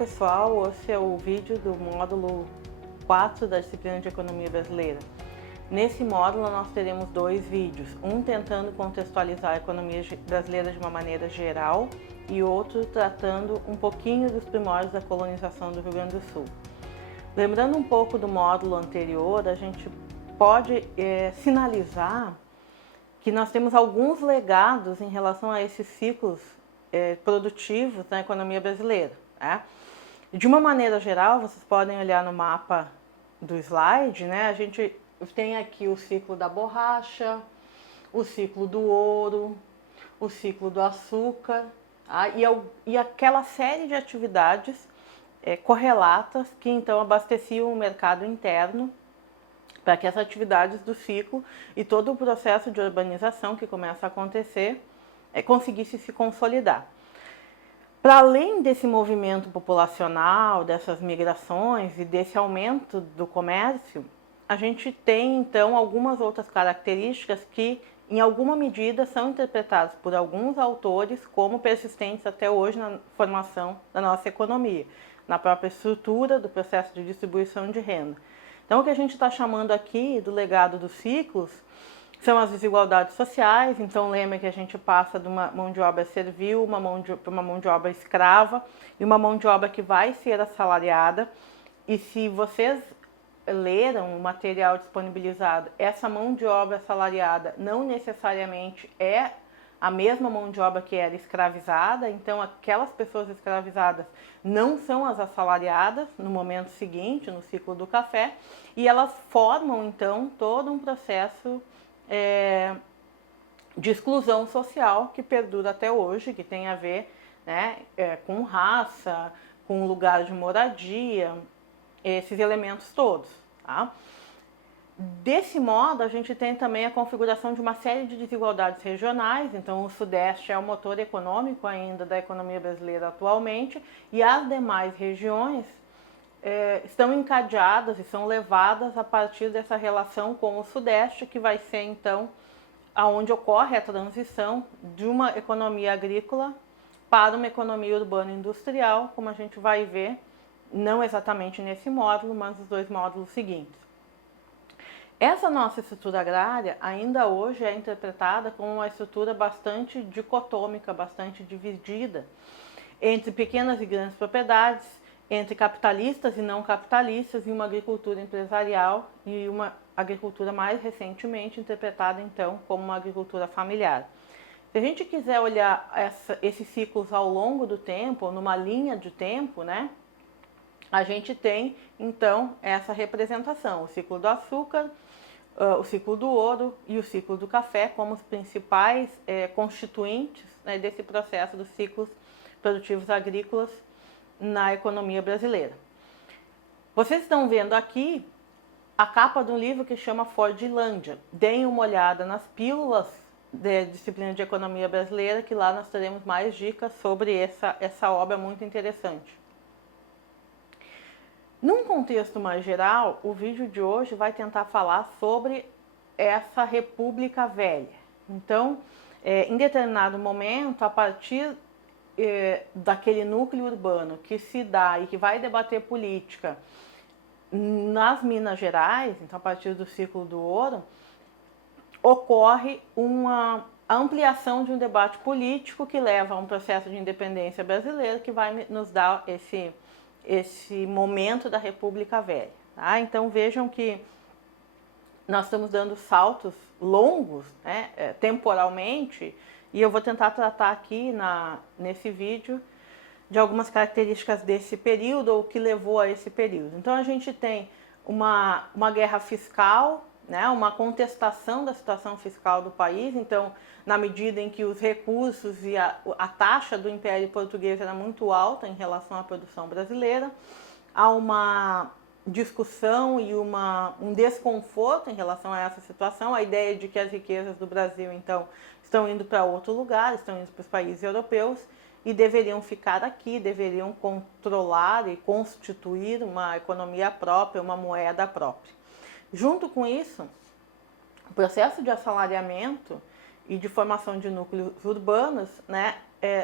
pessoal, esse é o vídeo do módulo 4 da disciplina de Economia Brasileira. Nesse módulo nós teremos dois vídeos, um tentando contextualizar a economia brasileira de uma maneira geral e outro tratando um pouquinho dos primórdios da colonização do Rio Grande do Sul. Lembrando um pouco do módulo anterior, a gente pode sinalizar que nós temos alguns legados em relação a esses ciclos produtivos na economia brasileira. Né? De uma maneira geral, vocês podem olhar no mapa do slide, né? A gente tem aqui o ciclo da borracha, o ciclo do ouro, o ciclo do açúcar, tá? E aquela série de atividades correlatas que então abasteciam o mercado interno para que essas atividades do ciclo e todo o processo de urbanização que começa a acontecer conseguisse se consolidar. Para além desse movimento populacional, dessas migrações e desse aumento do comércio, a gente tem então algumas outras características que em alguma medida são interpretadas por alguns autores como persistentes até hoje na formação da nossa economia, na própria estrutura do processo de distribuição de renda. Então o que a gente está chamando aqui do legado dos ciclos são as desigualdades sociais. Então lembra que a gente passa de uma mão de obra servil, para uma mão de obra escrava e uma mão de obra que vai ser assalariada. E se vocês leram o material disponibilizado, essa mão de obra assalariada não necessariamente é a mesma mão de obra que era escravizada, então aquelas pessoas escravizadas não são as assalariadas no momento seguinte, no ciclo do café, e elas formam então todo um processo de exclusão social que perdura até hoje, que tem a ver, né, com raça, com lugar de moradia, esses elementos todos. Tá? Desse modo, a gente tem também a configuração de uma série de desigualdades regionais. Então, o Sudeste é o motor econômico ainda da economia brasileira atualmente, e as demais regiões estão encadeadas e são levadas a partir dessa relação com o Sudeste, que vai ser, então, aonde ocorre a transição de uma economia agrícola para uma economia urbana industrial, como a gente vai ver, não exatamente nesse módulo, mas nos dois módulos seguintes. Essa nossa estrutura agrária ainda hoje é interpretada como uma estrutura bastante dicotômica, bastante dividida entre pequenas e grandes propriedades, entre capitalistas e não capitalistas, e uma agricultura empresarial e uma agricultura mais recentemente interpretada então como uma agricultura familiar. Se a gente quiser olhar esses ciclos ao longo do tempo, ou numa linha de tempo, né, a gente tem então essa representação, o ciclo do açúcar, o ciclo do ouro e o ciclo do café como os principais constituintes, né, desse processo dos ciclos produtivos agrícolas na economia brasileira. Vocês estão vendo aqui a capa de um livro que chama Fordlândia. Deem uma olhada nas pílulas da disciplina de economia brasileira, que lá nós teremos mais dicas sobre essa obra muito interessante. Num contexto mais geral, o vídeo de hoje vai tentar falar sobre essa República Velha. Então, em determinado momento, a partir daquele núcleo urbano que se dá e que vai debater política nas Minas Gerais, então a partir do ciclo do ouro, ocorre uma ampliação de um debate político que leva a um processo de independência brasileira que vai nos dar esse momento da República Velha. Tá? Então vejam que nós estamos dando saltos longos, né, temporalmente, e eu vou tentar tratar aqui nesse vídeo de algumas características desse período ou que levou a esse período. Então a gente tem uma guerra fiscal, né, uma contestação da situação fiscal do país. Então, na medida em que os recursos e a taxa do Império Português era muito alta em relação à produção brasileira, há uma discussão e um desconforto em relação a essa situação, a ideia de que as riquezas do Brasil, então, estão indo para outro lugar, estão indo para os países europeus e deveriam ficar aqui, deveriam controlar e constituir uma economia própria, uma moeda própria. Junto com isso, o processo de assalariamento e de formação de núcleos urbanos, né,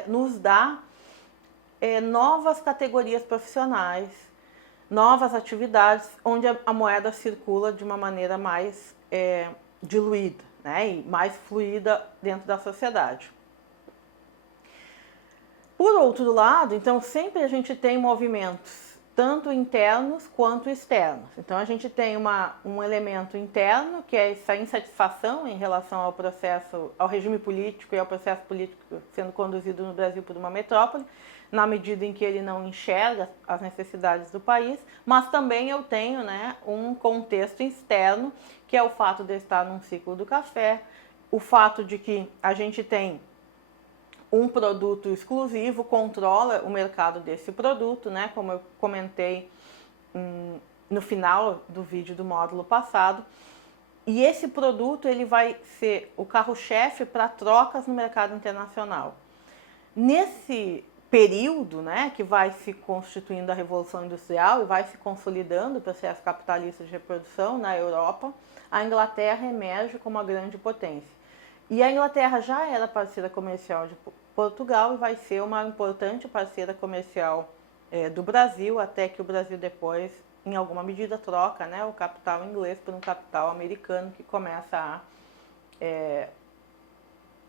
nos dá novas categorias profissionais, novas atividades, onde a moeda circula de uma maneira mais diluída, né, e mais fluida dentro da sociedade. Por outro lado, então, sempre a gente tem movimentos, tanto internos quanto externos. Então, a gente tem um elemento interno, que é essa insatisfação em relação ao processo, ao regime político e ao processo político sendo conduzido no Brasil por uma metrópole, na medida em que ele não enxerga as necessidades do país, mas também eu tenho, né, um contexto externo, que é o fato de eu estar num ciclo do café, o fato de que a gente tem um produto exclusivo, controla o mercado desse produto, né? Como eu comentei no final do vídeo do módulo passado. E esse produto ele vai ser o carro-chefe para trocas no mercado internacional. Nesse período, né, que vai se constituindo a Revolução Industrial e vai se consolidando o processo capitalista de reprodução na Europa, a Inglaterra emerge como uma grande potência. E a Inglaterra já era parceira comercial de Portugal e vai ser uma importante parceira comercial do Brasil, até que o Brasil depois, em alguma medida, troca, né, o capital inglês por um capital americano que começa a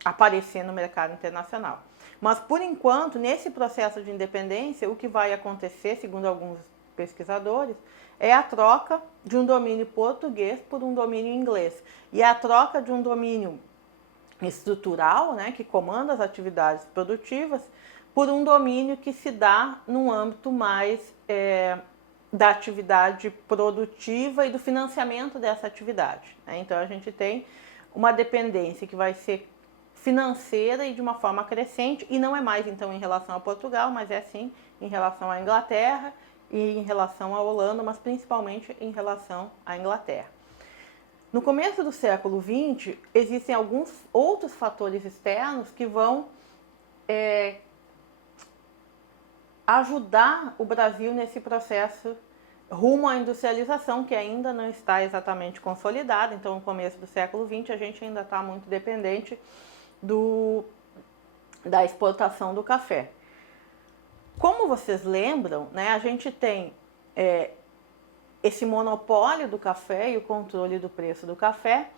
aparecer no mercado internacional. Mas, por enquanto, nesse processo de independência, o que vai acontecer, segundo alguns pesquisadores, é a troca de um domínio português por um domínio inglês. E a troca de um domínio estrutural, né, que comanda as atividades produtivas, por um domínio que se dá num âmbito mais da atividade produtiva e do financiamento dessa atividade, né? Então a gente tem uma dependência que vai ser financeira e de uma forma crescente, e não é mais então em relação a Portugal, mas é sim em relação à Inglaterra e em relação à Holanda, mas principalmente em relação à Inglaterra. No começo do século XX, existem alguns outros fatores externos que vão ajudar o Brasil nesse processo rumo à industrialização, que ainda não está exatamente consolidada. Então, no começo do século XX, a gente ainda está muito dependente da exportação do café. Como vocês lembram, né, a gente tem esse monopólio do café e o controle do preço do café,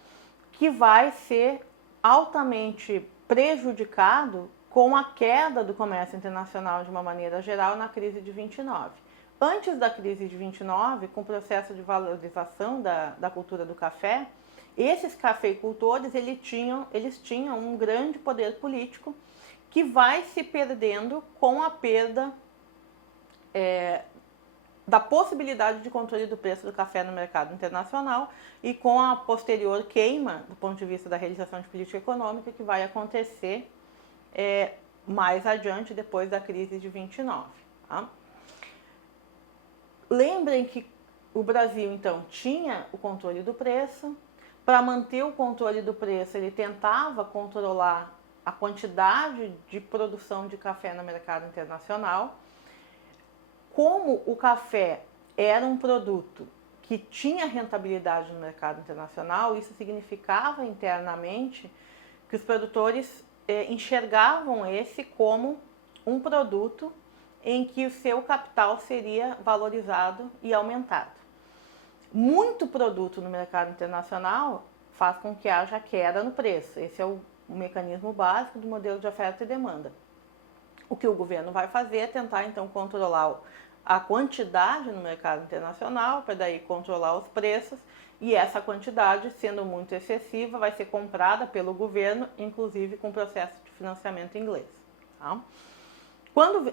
que vai ser altamente prejudicado com a queda do comércio internacional de uma maneira geral na crise de 29. Antes da crise de 29, com o processo de valorização da cultura do café, esses cafeicultores eles tinham um grande poder político que vai se perdendo com a perda da possibilidade de controle do preço do café no mercado internacional e com a posterior queima, do ponto de vista da realização de política econômica, que vai acontecer mais adiante, depois da crise de 29. Tá? Lembrem que o Brasil, então, tinha o controle do preço. Para manter o controle do preço, ele tentava controlar a quantidade de produção de café no mercado internacional. Como o café era um produto que tinha rentabilidade no mercado internacional, isso significava internamente que os produtores enxergavam esse como um produto em que o seu capital seria valorizado e aumentado. Muito produto no mercado internacional faz com que haja queda no preço. Esse é o mecanismo básico do modelo de oferta e demanda. O que o governo vai fazer é tentar, então, controlar a quantidade no mercado internacional, para daí controlar os preços, e essa quantidade, sendo muito excessiva, vai ser comprada pelo governo, inclusive com processo de financiamento inglês. Tá?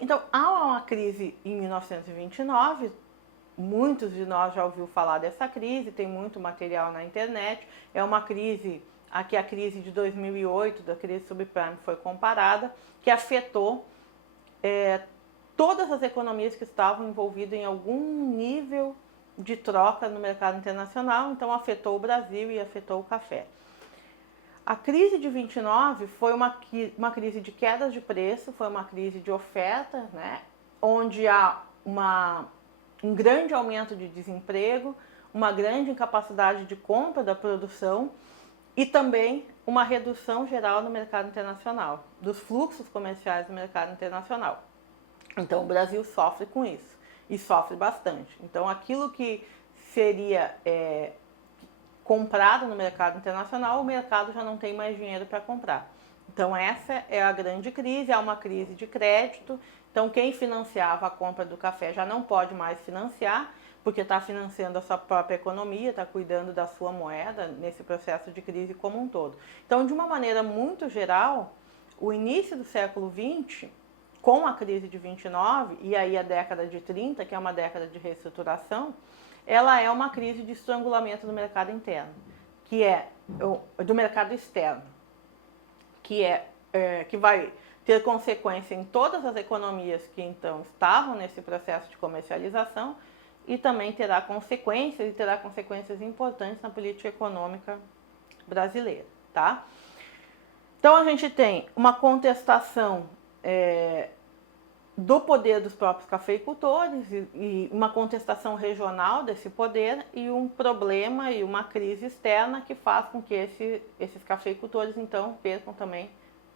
Então, há uma crise em 1929, muitos de nós já ouviram falar dessa crise, tem muito material na internet, é uma crise, aqui a crise de 2008, da crise subprime foi comparada, que afetou todas as economias que estavam envolvidas em algum nível de troca no mercado internacional, então afetou o Brasil e afetou o café. A crise de 29 foi uma crise de quedas de preço, foi uma crise de oferta, né, onde há um grande aumento de desemprego, uma grande incapacidade de compra da produção e também uma redução geral no mercado internacional, dos fluxos comerciais do mercado internacional. Então, o Brasil sofre com isso, e sofre bastante. Então, aquilo que seria comprado no mercado internacional, o mercado já não tem mais dinheiro para comprar. Então, essa é a grande crise, é uma crise de crédito. Então, quem financiava a compra do café já não pode mais financiar, porque está financiando a sua própria economia, está cuidando da sua moeda nesse processo de crise como um todo. Então, de uma maneira muito geral, o início do século XX, com a crise de 29 e aí a década de 30, que é uma década de reestruturação, ela é uma crise de estrangulamento do mercado interno, que é do mercado externo, que vai ter consequência em todas as economias que então estavam nesse processo de comercialização e também terá consequências importantes na política econômica brasileira, tá? Então a gente tem uma contestação do poder dos próprios cafeicultores e uma contestação regional desse poder e um problema e uma crise externa que faz com que esses cafeicultores então percam também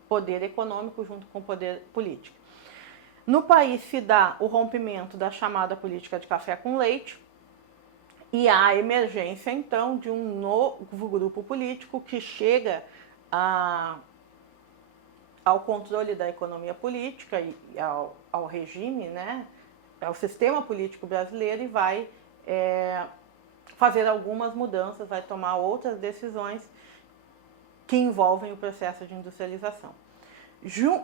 poder econômico junto com o poder político. No país se dá o rompimento da chamada política de café com leite e há a emergência então de um novo grupo político que chega ao controle da economia política e ao regime, né, ao sistema político brasileiro e vai fazer algumas mudanças, vai tomar outras decisões que envolvem o processo de industrialização.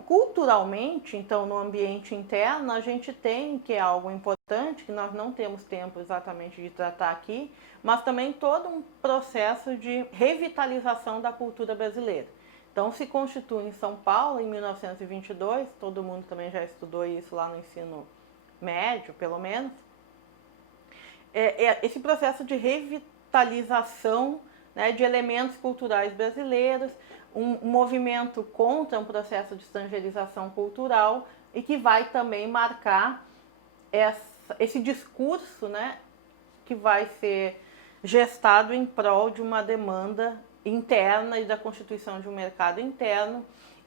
Culturalmente, então, no ambiente interno, a gente tem, que é algo importante, que nós não temos tempo exatamente de tratar aqui, mas também todo um processo de revitalização da cultura brasileira. Então, se constitui em São Paulo, em 1922, todo mundo também já estudou isso lá no ensino médio, pelo menos, esse processo de revitalização, né, de elementos culturais brasileiros, um movimento contra um processo de estrangeirização cultural e que vai também marcar esse discurso, né, que vai ser gestado em prol de uma demanda interna e da constituição de um mercado interno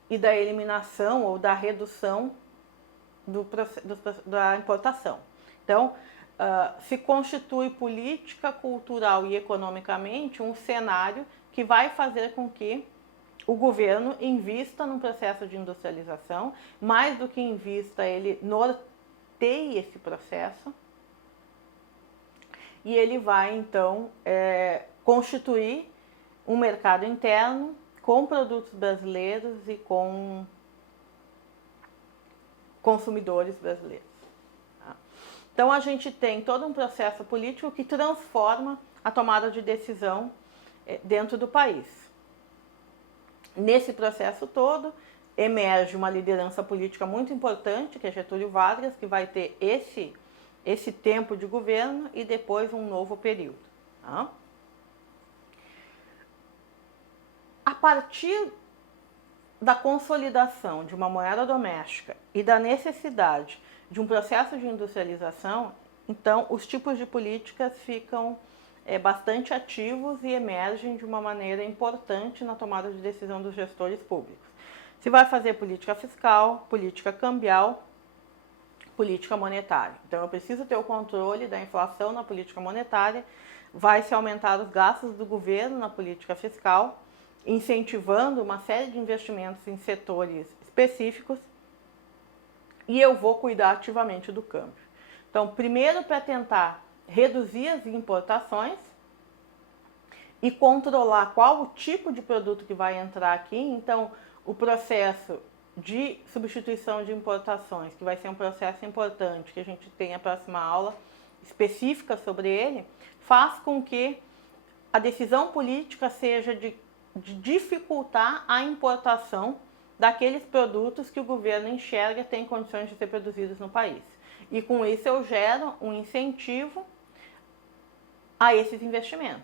e da eliminação ou da redução da importação. Então, se constitui política, cultural e economicamente um cenário que vai fazer com que o governo invista num processo de industrialização, mais do que invista, ele norteie esse processo e ele vai então constituir um mercado interno com produtos brasileiros e com consumidores brasileiros. Então a gente tem todo um processo político que transforma a tomada de decisão dentro do país. Nesse processo todo emerge uma liderança política muito importante, que é Getúlio Vargas, que vai ter esse tempo de governo e depois um novo período. Tá? A partir da consolidação de uma moeda doméstica e da necessidade de um processo de industrialização, então os tipos de políticas ficam bastante ativos e emergem de uma maneira importante na tomada de decisão dos gestores públicos. Se vai fazer política fiscal, política cambial, política monetária. Então eu preciso ter o controle da inflação na política monetária, vai se aumentar os gastos do governo na política fiscal, incentivando uma série de investimentos em setores específicos e eu vou cuidar ativamente do câmbio. Então, primeiro para tentar reduzir as importações e controlar qual o tipo de produto que vai entrar aqui. Então, o processo de substituição de importações, que vai ser um processo importante, que a gente tem a próxima aula específica sobre ele, faz com que a decisão política seja de dificultar a importação daqueles produtos que o governo enxerga tem condições de ser produzidos no país. E com isso eu gero um incentivo a esses investimentos.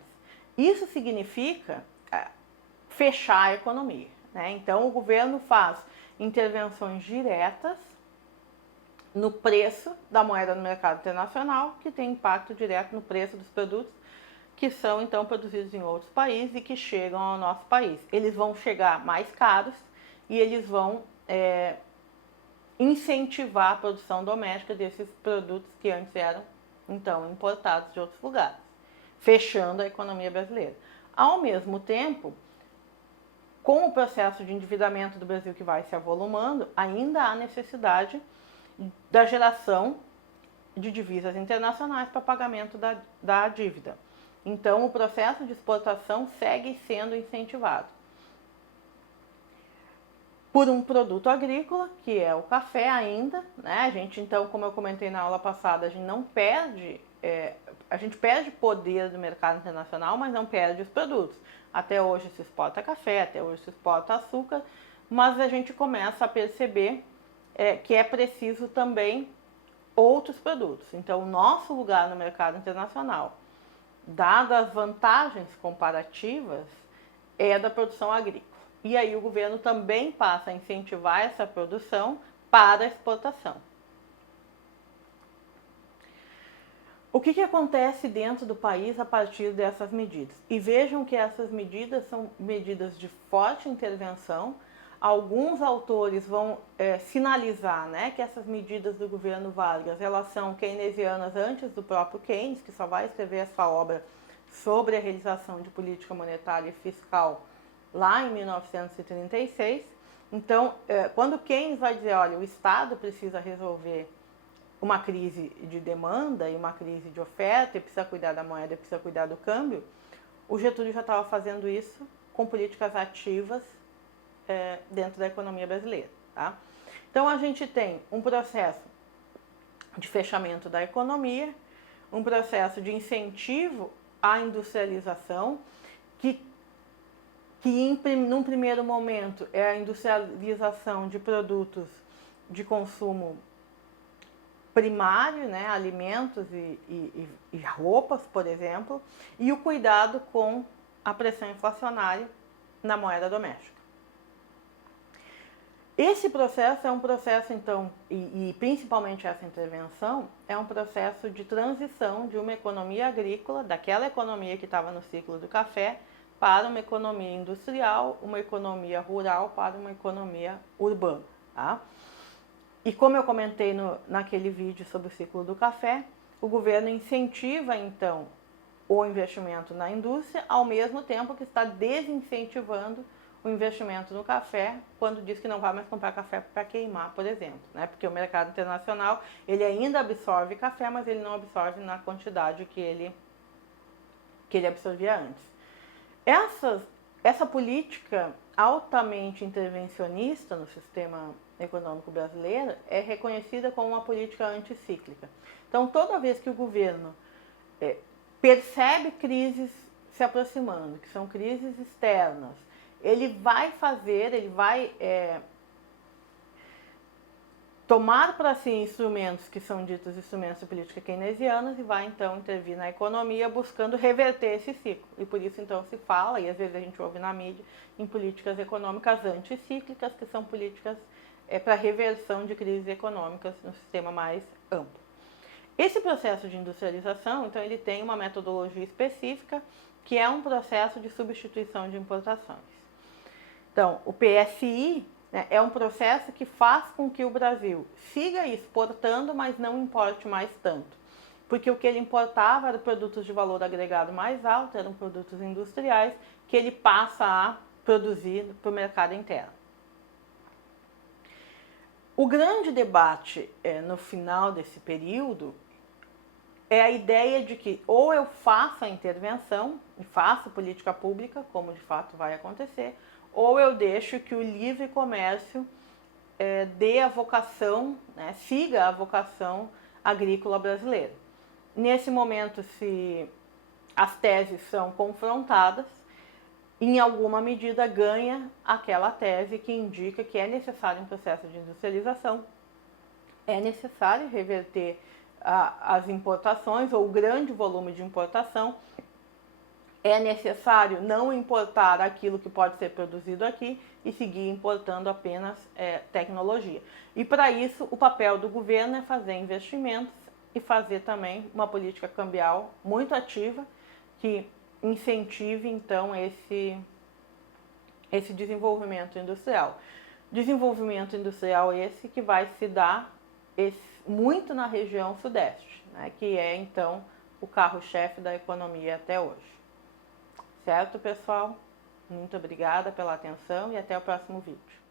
Isso significa fechar a economia, né? Então o governo faz intervenções diretas no preço da moeda no mercado internacional, que tem impacto direto no preço dos produtos que são então produzidos em outros países e que chegam ao nosso país. Eles vão chegar mais caros e eles vão incentivar a produção doméstica desses produtos que antes eram, então, importados de outros lugares, fechando a economia brasileira. Ao mesmo tempo, com o processo de endividamento do Brasil que vai se avolumando, ainda há necessidade da geração de divisas internacionais para pagamento da dívida. Então, o processo de exportação segue sendo incentivado por um produto agrícola, que é o café ainda, né? A gente, então, como eu comentei na aula passada, a gente não perde, a gente perde poder do mercado internacional, mas não perde os produtos. Até hoje se exporta café, até hoje se exporta açúcar, mas a gente começa a perceber que é preciso também outros produtos. Então, o nosso lugar no mercado internacional, dadas as vantagens comparativas, é da produção agrícola. E aí o governo também passa a incentivar essa produção para a exportação. O que acontece dentro do país a partir dessas medidas? E vejam que essas medidas são medidas de forte intervenção. Alguns autores vão sinalizar, né, que essas medidas do governo Vargas, elas são keynesianas antes do próprio Keynes, que só vai escrever essa obra sobre a realização de política monetária e fiscal lá em 1936. Então, quando Keynes vai dizer, olha, o Estado precisa resolver uma crise de demanda e uma crise de oferta, e precisa cuidar da moeda, e precisa cuidar do câmbio, o Getúlio já estava fazendo isso com políticas ativas dentro da economia brasileira. Tá? Então, a gente tem um processo de fechamento da economia, um processo de incentivo à industrialização, que num primeiro momento é a industrialização de produtos de consumo primário, né, alimentos e roupas, por exemplo, e o cuidado com a pressão inflacionária na moeda doméstica. Esse processo é um processo, então, e principalmente essa intervenção, é um processo de transição de uma economia agrícola, daquela economia que estava no ciclo do café, para uma economia industrial, uma economia rural, para uma economia urbana. Tá? E como eu comentei naquele vídeo sobre o ciclo do café, o governo incentiva, então, o investimento na indústria, ao mesmo tempo que está desincentivando o investimento no café, quando diz que não vai mais comprar café para queimar, por exemplo, né? Porque o mercado internacional, ele ainda absorve café, mas ele não absorve na quantidade que ele absorvia antes. Essa política altamente intervencionista no sistema econômico brasileiro é reconhecida como uma política anticíclica. Então, toda vez que o governo percebe crises se aproximando, que são crises externas, ele vai tomar para si instrumentos que são ditos instrumentos de política keynesianos e vai então intervir na economia buscando reverter esse ciclo. E por isso então se fala, e às vezes a gente ouve na mídia, em políticas econômicas anticíclicas, que são políticas para reversão de crises econômicas no sistema mais amplo. Esse processo de industrialização, então, ele tem uma metodologia específica, que é um processo de substituição de importações. Então, o PSI é um processo que faz com que o Brasil siga exportando, mas não importe mais tanto. Porque o que ele importava eram produtos de valor agregado mais alto, eram produtos industriais, que ele passa a produzir para o mercado interno. O grande debate no final desse período é a ideia de que ou eu faço a intervenção e faço política pública, como de fato vai acontecer, ou eu deixo que o livre comércio dê a vocação, né, siga a vocação agrícola brasileira. Nesse momento, se as teses são confrontadas, em alguma medida ganha aquela tese que indica que é necessário um processo de industrialização, é necessário reverter as importações ou o grande volume de importação, é necessário não importar aquilo que pode ser produzido aqui e seguir importando apenas tecnologia. E para isso o papel do governo é fazer investimentos e fazer também uma política cambial muito ativa que incentive então esse desenvolvimento industrial. Desenvolvimento industrial esse que vai se dar muito na região sudeste, né, que é então o carro-chefe da economia até hoje. Certo, pessoal? Muito obrigada pela atenção e até o próximo vídeo.